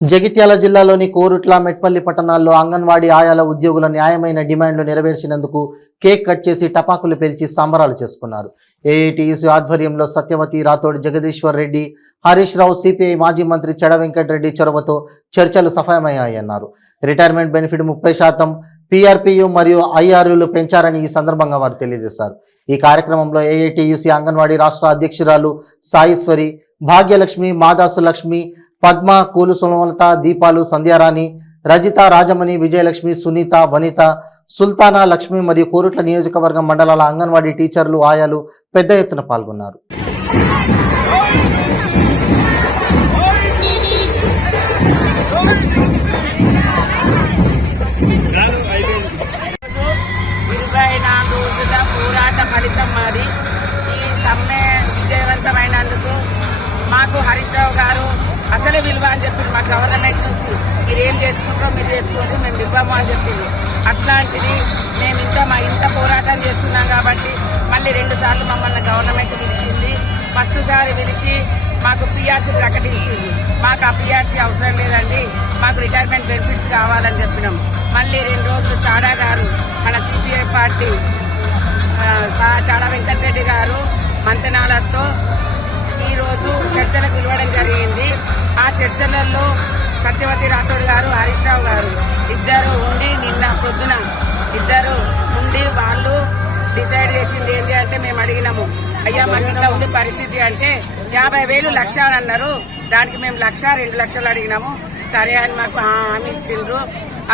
జగిత్యాల జిల్లాలోని కోరుట్ల, మెట్పల్లి పట్టణాల్లో అంగన్వాడీ ఆయాల ఉద్యోగుల న్యాయమైన డిమాండ్లు నెరవేర్చినందుకు కేక్ కట్ చేసి టపాకులు పేల్చి సంబరాలు చేసుకున్నారు. ఏఐటీయూసీ ఆధ్వర్యంలో సత్యవతి రాథోడ్, జగదీశ్వర్ రెడ్డి, హరీష్ రావు, సిపిఐ మాజీ మంత్రి చెడ వెంకటరెడ్డి చొరవతో చర్చలు సఫలమయ్యాయన్నారు. రిటైర్మెంట్ బెనిఫిట్ 30%, పీఆర్పీయూ మరియు ఐఆర్యూలు పెంచారని ఈ సందర్భంగా వారు తెలియజేశారు. ఈ కార్యక్రమంలో ఏఐటీయూసీ అంగన్వాడీ రాష్ట్ర అధ్యక్షురాలు సాయిశ్వరి, భాగ్యలక్ష్మి, మాదాసు లక్ష్మి, పద్మ, కూలు సుమలత, దీపాలు, సంధ్యారాణి, రజిత, రాజమణి, విజయలక్ష్మి, సునీత, వనిత, సుల్తానా, లక్ష్మి మరియు కోరుట్ల నియోజకవర్గం మండలాల అంగన్వాడీ టీచర్లు, ఆయాలు పెద్ద ఎత్తున పాల్గొన్నారు. విజయవంతమైనందుకు మాకు హరీష్ రావు గారు అసలే విలువ అని చెప్పింది. మా గవర్నమెంట్ నుంచి మీరు ఏం చేసుకుంటారో మీరు చేసుకోండి, మేము ఇవ్వము అని చెప్పింది. అట్లాంటిది మేము ఇంత పోరాటం చేస్తున్నాం కాబట్టి మళ్ళీ 2 సార్లు మమ్మల్ని గవర్నమెంట్ పిలిచింది. ఫస్ట్ సారి పిలిచి మాకు పీఆర్సీ ప్రకటించింది. మాకు ఆ పీఆర్సీ అవసరం లేదండి, మాకు రిటైర్మెంట్ బెనిఫిట్స్ కావాలని చెప్పినాం. మళ్ళీ 2 రోజులు చాడా గారు, మన సిపిఐ పార్టీ చాడా వెంకటరెడ్డి గారు మంతనాలతో ఈరోజు చర్చలకు పిలవడం జరిగింది. ఆ చర్చలలో సత్యవతి రాథోడ్ గారు, హరీష్ రావు గారు ఇద్దరు ఉండి నిన్న పొద్దున వాళ్ళు డిసైడ్ చేసింది ఏంటి అంటే, మేము అడిగినాము, అయ్యా మాకు ఇట్లా ఉంది పరిస్థితి అంటే 50,000 లక్ష అని అన్నారు. దానికి మేము 1,00,000, 2 లక్షలు అడిగినాము. సరే అని మాకు హామీ ఇచ్చిండ్రు.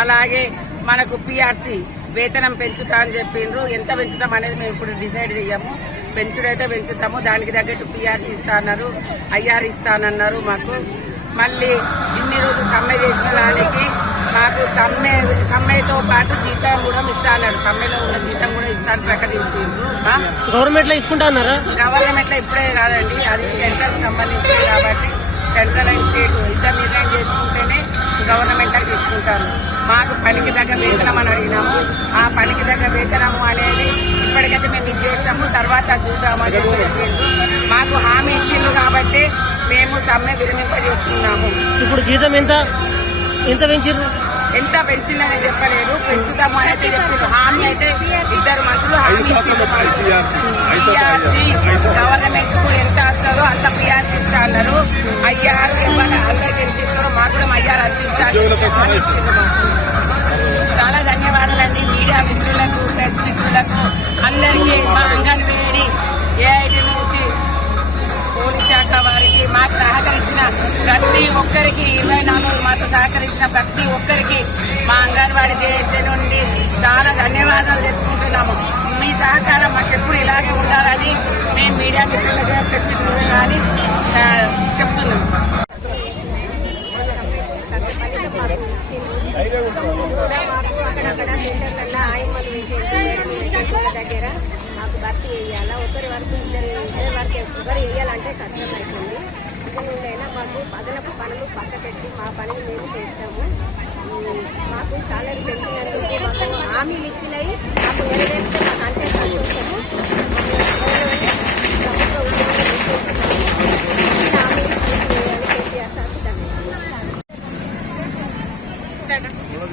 అలాగే మనకు పీఆర్సీ వేతనం పెంచుతా అని చెప్పిండ్రు. ఎంత పెంచుతాం అనేది మేము ఇప్పుడు డిసైడ్ చెయ్యము. పెంచుడైతే పెంచుతాము, దానికి తగ్గట్టు పీఆర్సీ ఇస్తా అన్నారు, ఐఆర్ ఇస్తానన్నారు. మాకు మళ్ళీ ఇన్ని రోజులు సమ్మె చేసిన దానికి మాకు సమ్మెతో పాటు జీతం కూడా ఇస్తా అన్నారు. సమ్మెలో ఉన్న జీతం కూడా ఇస్తాను ప్రకటించిండ్రు. గవర్నమెంట్ లో ఇస్తుకుంటున్నారా? గవర్నమెంట్ లో ఇప్పుడే కాదండి, అది సెంట్రల్ కి సంబంధించింది కాబట్టి సెంట్రల్ అండ్ స్టేట్ ఇద్దరు నిర్ణయం చేసుకుంటేనే గవర్నమెంట్ లో తీసుకుంటారు. మాకు పనికి తగ్గ వేతనం అని అడిగినాము. ఆ పనికి తగ్గ వేతనము అనేది ఇప్పటికైతే మేము ఇది చేస్తాము, తర్వాత చూద్దామని చెప్పి మాకు హామీ ఇచ్చిండ్రు కాబట్టి మేము సమ్మె విరమింపజేసుకున్నాము. ఇప్పుడు జీతం ఎంత పెంచారు? ఎంత పెంచిందని చెప్పలేదు, పెంచుతాము అని అయితే చెప్పారు. హామీ అయితే 2 మంత్రులు హామీ ఇచ్చిండ్రు. పీఆర్సీ గవర్నమెంట్ కు ఎంత వస్తుందో అంత పీఆర్సీ ఇస్తా అన్నారు. ఐఆర్ అందరికి ఎంత ఇస్తారో మాకు కూడా ఐఆర్ అందిస్తారు హామీ ఇచ్చిండ్రు. చాలా ధన్యవాదాలండి మీడియా మిత్రులకు, ప్రెస్ మిత్రులకు, అందరికీ, మా అంగన్వాడీ ఏఐటీ నుంచి పోలీస్ శాఖ వారికి, మాకు సహకరించిన ప్రతి ఒక్కరికి, 24 మాతో సహకరించిన ప్రతి ఒక్కరికి మా అంగన్వాడీ జేఏసీ నుండి చాలా ధన్యవాదాలు చెప్పుకుంటున్నాము. మీ సహకారం మాకు ఎప్పుడు ఇలాగే ఉండాలని మేము మీడియా మిత్రులకు, ప్రెస్ మిత్రులు కానీ చెప్తున్నాం. అక్కడక్కడ సెంటర్లలో ఆయమ్మలు దగ్గర మాకు భర్తీ వేయాలా, ఒకరి వరకు ఇద్దరి వరకు ఎవరు వేయాలంటే కష్టమవుతుంది. ఇక నుండైనా మాకు అదనపు పనులు పక్క పెట్టి మా పనులు మేము చేస్తాము. మాకు సాలరీ పెంచినందుకు మాకు హామీలు ఇచ్చినాయి, మాకు నెరవేర్చే మాకు అంతే సంతోషము.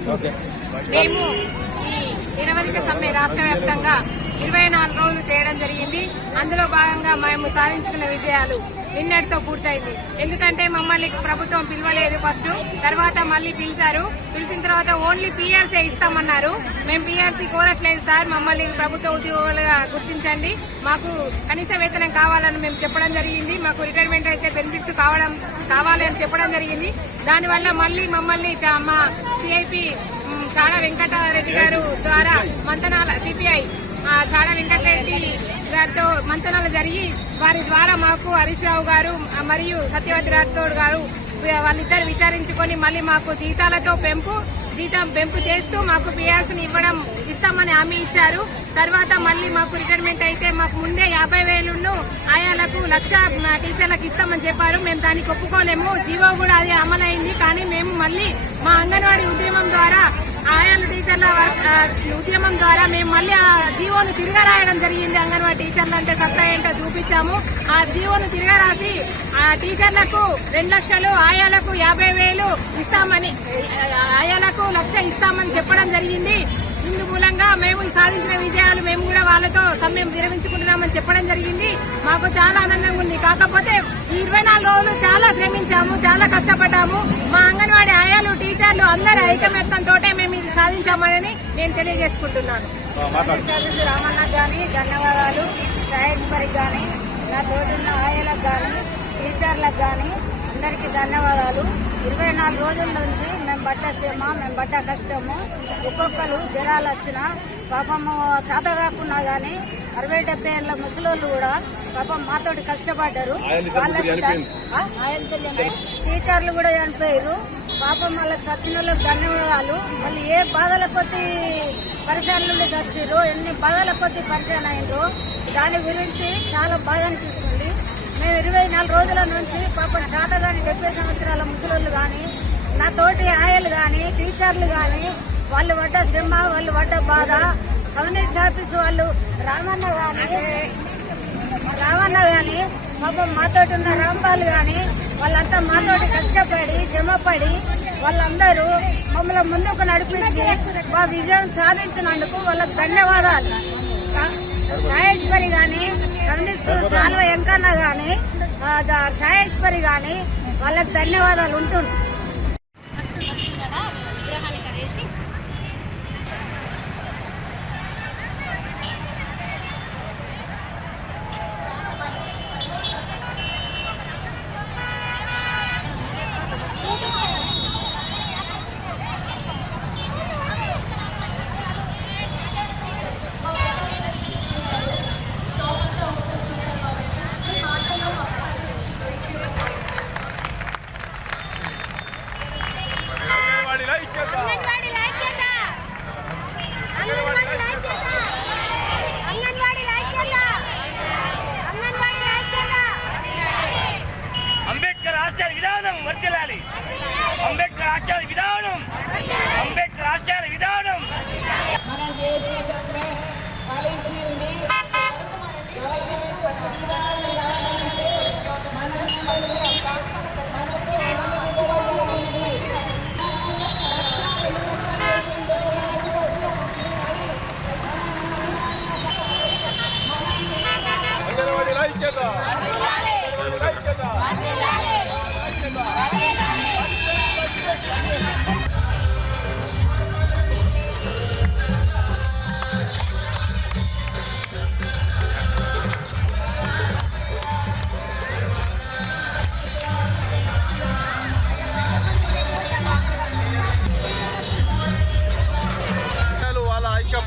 ప్రభుత్వ మేము ఈ నిరవధిక సమ్మె రాష్ట్ర వ్యాప్తంగా 24 రోజులు చేయడం జరిగింది. అందులో భాగంగా మేము సాధించుకున్న విజయాలు నిన్నటితో పూర్తయింది. ఎందుకంటే మమ్మల్ని ప్రభుత్వం పిలవలేదు ఫస్ట్, తర్వాత మళ్ళీ పిలిచిన తర్వాత ఓన్లీ పీఆర్సీ ఇస్తామన్నారు. మేము పీఆర్సీ కోరట్లేదు సార్, మమ్మల్ని ప్రభుత్వ ఉద్యోగులుగా గుర్తించండి, మాకు కనీస వేతనం కావాలని మేము చెప్పడం జరిగింది. మాకు రిటైర్మెంట్ అయితే బెనిఫిట్స్ కావాలి అని చెప్పడం జరిగింది. దానివల్ల మళ్ళీ మమ్మల్ని మా సిఐపి చాడా వెంకటరెడ్డి గారు ద్వారా మంతనాల సిపిఐ చాడా వెంకటరెడ్డి గారితో మంతనాలు జరిగి వారి ద్వారా మాకు హరీష్ రావు గారు మరియు సత్యవతి రాథోడ్ గారు వాళ్ళిద్దరు విచారించుకొని మళ్ళీ మాకు జీతం పెంపు చేస్తూ మాకు పీఆర్సీని ఇస్తామని హామీ ఇచ్చారు. తర్వాత మళ్ళీ మాకు రిటైర్మెంట్ అయితే మాకు ముందే 50,000 ఆయాలకు 1,00,000 టీచర్లకు ఇస్తామని చెప్పారు. మేము దానికి ఒప్పుకోలేము. జీవో కూడా అది అమలైంది. కానీ మేము మళ్ళీ మా అంగన్వాడీ ఉద్యమం ద్వారా, ఆయాల టీచర్ల ఉద్యమం ద్వారా మేము మళ్ళీ ఆ జీవోను తిరగరాయడం జరిగింది. అంగన్వాడీ టీచర్లు అంటే సత్తా ఏంటో చూపించాము. ఆ జీవోను తిరగరాసి ఆ టీచర్లకు 2 లక్షలు, ఆయాలకు 50,000 1,00,000 ఇస్తామని చెప్పడం జరిగింది. ఇందు మూలంగా మేము ఈ సాధించిన విజయాలు మేము కూడా వాళ్ళతో సమ్మెం విరమించుకుంటున్నామని చెప్పడం జరిగింది. మాకు చాలా ఆనందంగా ఉంది. కాకపోతే ఈ 24 రోజులు చాలా శ్రమించాము, చాలా కష్టపడ్డాము. మా అంగన్వాడీ ఆయాలు, టీచర్లు అందరి ఐకమత్యంతో మేము ఇది సాధించామని నేను తెలియజేసుకుంటున్నాను. రామన్న గాని ధన్యవాదాలు, సహేశ్వరికి గాని, నా తోటిన్న ఆయాలకు గాని, టీచర్లకు గాని అందరికీ ధన్యవాదాలు. 24 రోజుల నుంచి మేము పడ్డ శ్రమ, మేము పడ్డ కష్టము, ఒక్కొక్కరు జ్వరాలు వచ్చినా పాపము చేత కాకున్నా గానీ 60-70 ఏళ్ల ముసలోళ్ళు కూడా పాపం మాతోటి కష్టపడ్డారు. వాళ్ళకి టీచర్లు కూడా చనిపోయారు. పాపం వాళ్ళకి చచ్చిన వాళ్ళకి ధన్యవాదాలు. మళ్ళీ ఏ బాధల కొద్ది పరిశాలలో చచ్చారు, ఎన్ని బాధల కొద్ది పరిశాన్ అయిందో దాని గురించి చాలా బాధ అనిపిస్తుంది. మేము 24 రోజుల నుంచి పాపం చేత గాని 70 సంవత్సరాల ముసలోళ్ళు గాని, నా తోటి ఆయలు గాని, టీచర్లు గాని వాళ్ళు పడ్డ శ్రమ, వాళ్ళు పడ్డ బాధ, కమ్యూనిస్ట్ ఆఫీస్ వాళ్ళు రామన్న గాని పాపం మాతోటి ఉన్న రాంబాలు గాని వాళ్ళంతా మాతోటి కష్టపడి శ్రమపడి వాళ్ళందరూ మమ్మల్ని ముందుకు నడిపించి మా విజయం సాధించినందుకు వాళ్ళకి ధన్యవాదాలు. సాయేశ్వరి గాని, కమ్యూనిస్టు సాల్వ వెంకన్న గాని, సాయేశ్వరి గాని వాళ్ళకి ధన్యవాదాలు ఉంటున్నాయి. అంబేద్కర్ ఆశయాల విధానం వర్ధిల్లాలి. అంబేద్కర్ ఆశయాల విధానం, అంబేద్కర్ ఆశయాల విధానం. మనం చేసినప్పుడే ఫలించింది.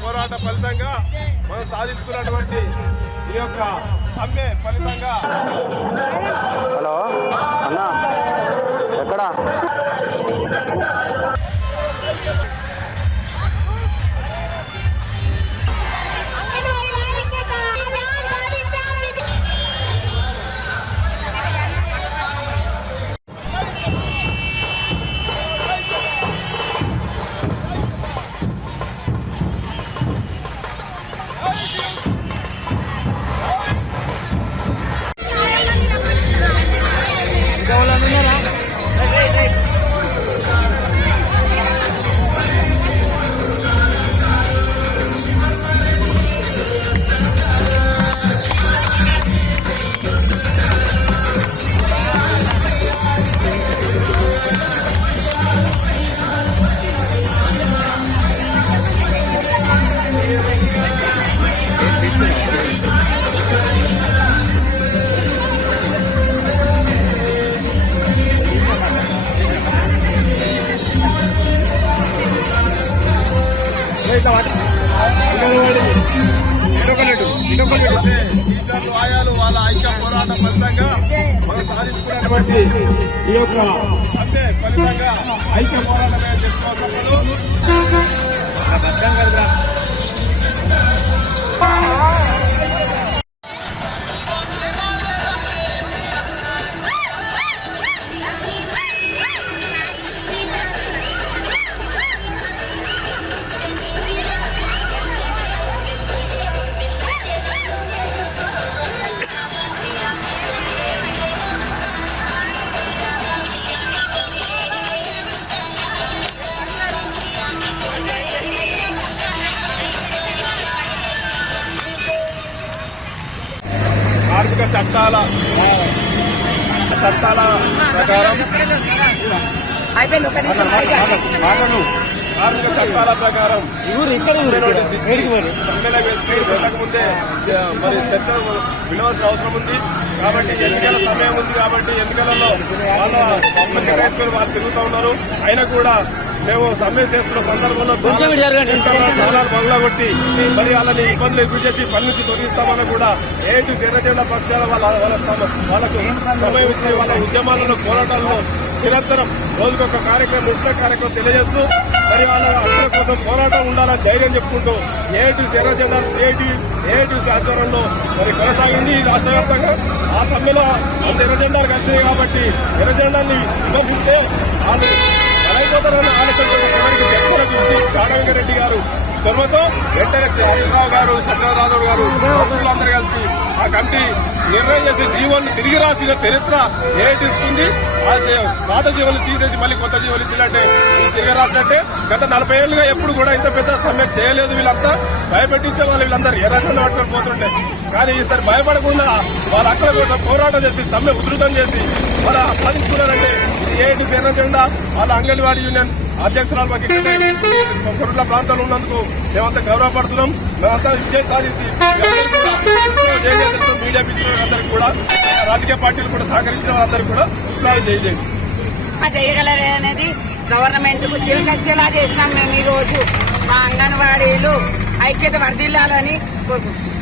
పోరాట ఫలితంగా మనం సాధించుకున్నటువంటి ఈ యొక్క సమ్మె ఫలితంగా. హలో అన్నా ఎక్కడా? టీచర్లు ఆయాలు వాళ్ళ ఐక్య పోరాట ఫలితంగా మనం సాధించుకున్నటువంటి ఈ యొక్క సమ్మె ఫలితంగా ఐక్య పోరాటమే చెప్పుకోవాలి. చట్టాల ప్రకారం అయిపోయింది ఒక నిమిషం కార్మిక చట్టాల ప్రకారం సమ్మెలో వెళ్ళకముందే మరి చర్చ వినవలసిన అవసరం ఉంది. కాబట్టి ఎన్నికల సమయం ఉంది కాబట్టి ఎన్నికలలో వాళ్ళ నేర్చుకుని వాళ్ళు తిరుగుతూ ఉన్నారు. అయినా కూడా మేము సమ్మె చేస్తున్న సందర్భంలో స్థానాలు బంగ్లాగొట్టి మరి వాళ్ళని ఇబ్బందులు ఎదురు చేసి పని నుంచి తొలగిస్తామని కూడా ఏంటి ఎర్రజెండా పక్షాల వాళ్ళకు సమయం ఇచ్చి వాళ్ళ ఉద్యమాలను పోరాటాలను నిరంతరం రోజుకొక కార్యక్రమం నిష్ఠ కార్యక్రమం తెలియజేస్తూ మరి వాళ్ళ హక్కుల కోసం పోరాటం ఉండాలని ధైర్యం చెప్పుకుంటూ ఏఐటీసీ ఎర్రజెండా ఏఐటీసీ ఆధ్వర్యంలో మరి కొనసాగింది రాష్ట్ర వ్యాప్తంగా. ఆ సమ్మెలో అంత ఎర్రజెండాలు కలిసినాయి కాబట్టి ఎర్రజెండాన్ని విమర్శిస్తే వాళ్ళు బలైపోతారన్న ఆలోచన చివరికి చర్చలకు ఇచ్చి కాడవెంకరెడ్డి గారు చొరవతో వెంటనే హరీశ్రావు గారు సత్యనారాయణ గారు అందరూ కలిసి ఆ కమిటీ నిర్ణయం చేసి జీవోని తిరిగి రాసిన చరిత్ర ఏఐటీసీ పాత జీవోలు తీసేసి మళ్ళీ కొత్త జీవోలు ఇచ్చినట్టే తిరిగి రాసినట్టే. గత 40 ఏళ్లుగా ఎప్పుడు కూడా ఇంత పెద్ద సమ్మె చేయలేదు. వీళ్ళంతా భయపెట్టించే వాళ్ళు వీళ్ళందరూ ఎర్రజెండా పట్టుకొని పోతుంటే కానీ ఈసారి భయపడకుండా వాళ్ళ హక్కుల కోసం పోరాటం చేసి సమ్మె ఉధృతం చేసి వాళ్ళ సాధించుకున్నారంటే ఏఐటీసీ ఎర్రజెండా వాళ్ళ అంగన్వాడీ యూనియన్ అధ్యక్షురాలు మాకు కొరుట్ల ప్రాంతాల్లో ఉన్నందుకు మేమంతా గౌరవపడుతున్నాం. మేమంతా విజయం సాధించి మీడియా మిత్రులందరికీ కూడా రాజకీయ పార్టీలు కూడా సహకరించిన వాళ్ళందరికీ కూడా చేయగలరే అనేది గవర్నమెంట్ కు తెలిసి వచ్చేలా చేసినాం మేము ఈ రోజు. మా అంగన్వాడీలు ఐక్యత వర్ధిల్లాలని కోరుకుంటున్నాం.